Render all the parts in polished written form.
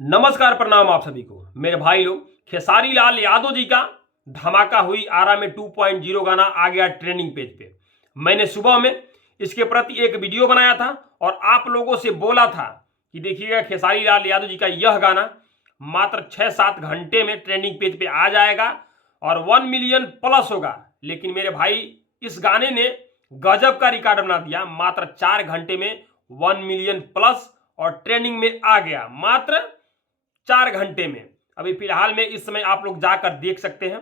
नमस्कार, प्रणाम आप सभी को। मेरे भाई लोग, खेसारी लाल यादव जी का धमाका हुई आरा में 2.0 गाना आ गया ट्रेंडिंग पेज पे। मैंने सुबह में इसके प्रति एक वीडियो बनाया था और आप लोगों से बोला था कि देखिएगा खेसारी लाल यादव जी का यह गाना मात्र 6-7 घंटे में ट्रेंडिंग पेज पे आ जाएगा और 1 मिलियन प्लस होगा। लेकिन मेरे भाई, इस गाने ने गजब का रिकॉर्ड बना दिया। मात्र 4 घंटे में 1 मिलियन प्लस और ट्रेंडिंग में आ गया मात्र 4 घंटे में। अभी फिलहाल में इस समय आप लोग जाकर देख सकते हैं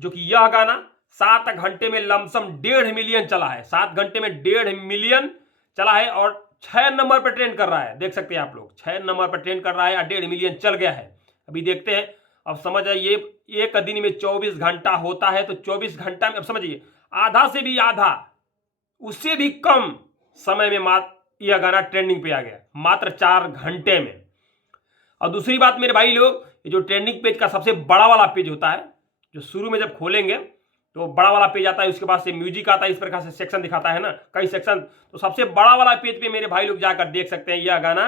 जो कि यह गाना 7 घंटे में लमसम 1.5 मिलियन चला है। 7 घंटे में 1.5 मिलियन चला है और 6 नंबर पर ट्रेंड कर रहा है। देख सकते हैं आप लोग, 6 नंबर पर ट्रेंड कर रहा है और 1.5 मिलियन चल गया है। अभी देखते हैं। अब समझ आइए, एक दिन में 24 घंटा होता है तो 24 घंटा में अब समझिए आधा से भी आधा, उससे भी कम समय में मात्र यह गाना ट्रेंडिंग पे आ गया मात्र 4 घंटे में। और दूसरी बात मेरे भाई लोग, ये जो ट्रेंडिंग पेज का सबसे बड़ा वाला पेज होता है, जो शुरू में जब खोलेंगे तो बड़ा वाला पेज आता है, उसके बाद से म्यूजिक आता है, इस प्रकार से सेक्शन दिखाता है ना, कई सेक्शन। तो सबसे बड़ा वाला पेज पे मेरे भाई लोग जाकर देख सकते हैं, यह गाना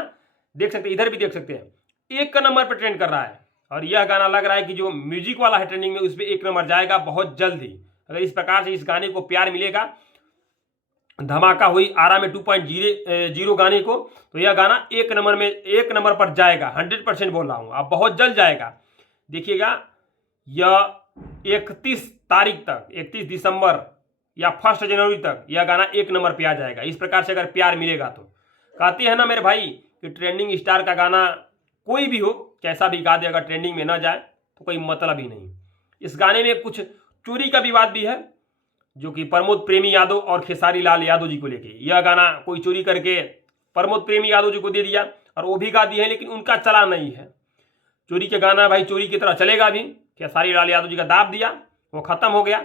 देख सकते हैं, इधर भी देख सकते हैं, 1 नंबर पर ट्रेंड कर रहा है। और यह गाना लग रहा है कि जो म्यूजिक वाला है ट्रेंडिंग में, उस पर 1 नंबर जाएगा बहुत जल्द ही। अगर इस प्रकार से इस गाने को प्यार मिलेगा, धमाका हुई आरा में 2.0 गाने को, तो यह गाना 1 नंबर पर जाएगा। 100% बोल रहा हूं, अब बहुत जल्द जाएगा। देखिएगा, यह 31 तारीख तक, 31 दिसंबर या 1 जनवरी तक यह गाना 1 नंबर पे आ जाएगा। इस प्रकार से अगर प्यार मिलेगा तो कहते हैं ना मेरे भाई कि ट्रेंडिंग स्टार का गाना कोई भी हो, कैसा भी गा दे, अगर ट्रेंडिंग में ना जाए तो कोई मतलब ही नहीं। इस गाने में कुछ चोरी का विवाद भी है, जो कि प्रमोद प्रेमी यादव और खेसारी लाल यादव जी को लेके। यह गाना कोई चोरी करके प्रमोद प्रेमी यादव जी को दे दिया और वो भी गा दिए हैं, लेकिन उनका चला नहीं है। चोरी के गाना भाई चोरी की तरह चलेगा भी। खेसारी लाल यादव जी का दाब दिया, वो खत्म हो गया।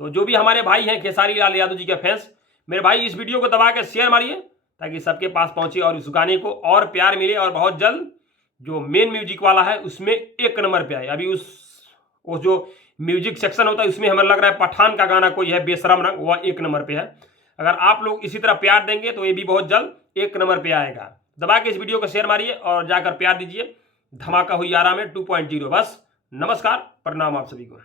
तो जो भी हमारे भाई हैं खेसारी लाल यादव जी के फैंस, मेरे भाई इस वीडियो को दबा के शेयर मारिए ताकि सबके पास पहुंचे और उस गाने को और प्यार मिले और बहुत जल्द जो मेन म्यूजिक वाला है उसमें 1 नंबर पे आए। अभी वो जो म्यूजिक सेक्शन होता है उसमें हमें लग रहा है पठान का गाना कोई है, बेशरम रंग, वह 1 नंबर पे है। अगर आप लोग इसी तरह प्यार देंगे तो ये भी बहुत जल्द 1 नंबर पे आएगा। दबा के इस वीडियो को शेयर मारिए और जाकर प्यार दीजिए। धमाका हुई आरा में 2.0। बस, नमस्कार, प्रणाम आप सभी को।